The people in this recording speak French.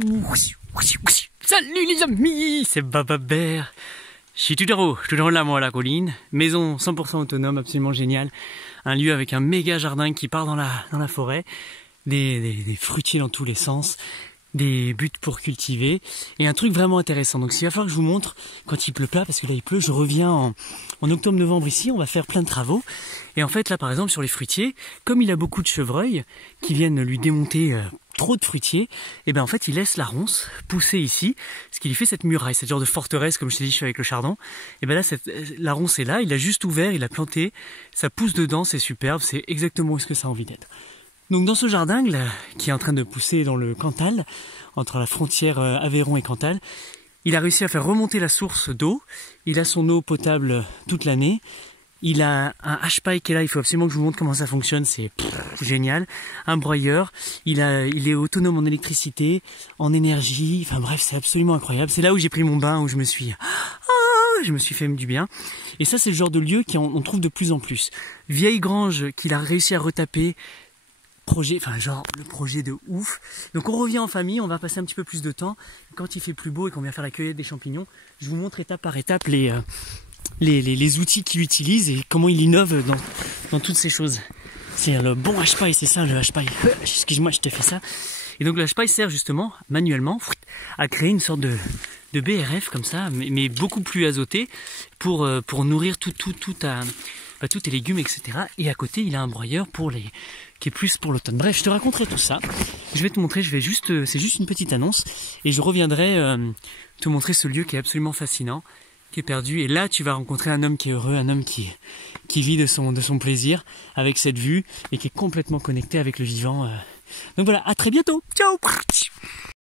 Salut les amis, c'est Bababert. Je suis tout en haut là moi à la colline. Maison 100% autonome, absolument génial. Un lieu avec un méga jardin qui part dans la forêt. Des fruitiers dans tous les sens. Des buttes pour cultiver. Et un truc vraiment intéressant. Donc il va falloir que je vous montre quand il pleut pas, parce que là il pleut. Je reviens en octobre-novembre ici, on va faire plein de travaux. Et en fait là par exemple sur les fruitiers, comme il a beaucoup de chevreuils qui viennent lui démonter trop de fruitiers, et ben en fait il laisse la ronce pousser ici, ce qui lui fait cette muraille, cette genre de forteresse comme je t'ai dit je suis avec le chardon. Et ben là la ronce est là, il a juste ouvert, il a planté, ça pousse dedans, c'est superbe, c'est exactement ce que ça a envie d'être. Donc dans ce jardin là, qui est en train de pousser dans le Cantal, entre la frontière Aveyron et Cantal, il a réussi à faire remonter la source d'eau, il a son eau potable toute l'année. Il a un H-Pipe qui est là, il faut absolument que je vous montre comment ça fonctionne, c'est génial. Un broyeur, il est autonome en électricité, en énergie, enfin bref, c'est absolument incroyable. C'est là où j'ai pris mon bain, où je me suis fait du bien. Et ça, c'est le genre de lieu qu'on trouve de plus en plus. Vieille grange qu'il a réussi à retaper, le projet de ouf. Donc on revient en famille, on va passer un petit peu plus de temps. Quand il fait plus beau et qu'on vient faire la cueillette des champignons, je vous montre étape par étape les outils qu'il utilise et comment il innove dans toutes ces choses. C'est le bon H-Pipe, c'est ça le H-Pipe. Excuse-moi, je te fais ça. Et donc le H-Pipe sert justement, manuellement, à créer une sorte de BRF comme ça, mais beaucoup plus azoté pour nourrir tous tes légumes, etc. Et à côté, il a un broyeur qui est plus pour l'automne. Bref, je te raconterai tout ça. Je vais te montrer, c'est juste une petite annonce et je reviendrai te montrer ce lieu qui est absolument fascinant, qui est perdu, et là tu vas rencontrer un homme qui est heureux, un homme qui vit de son plaisir avec cette vue et qui est complètement connecté avec le vivant. Donc voilà, à très bientôt, ciao.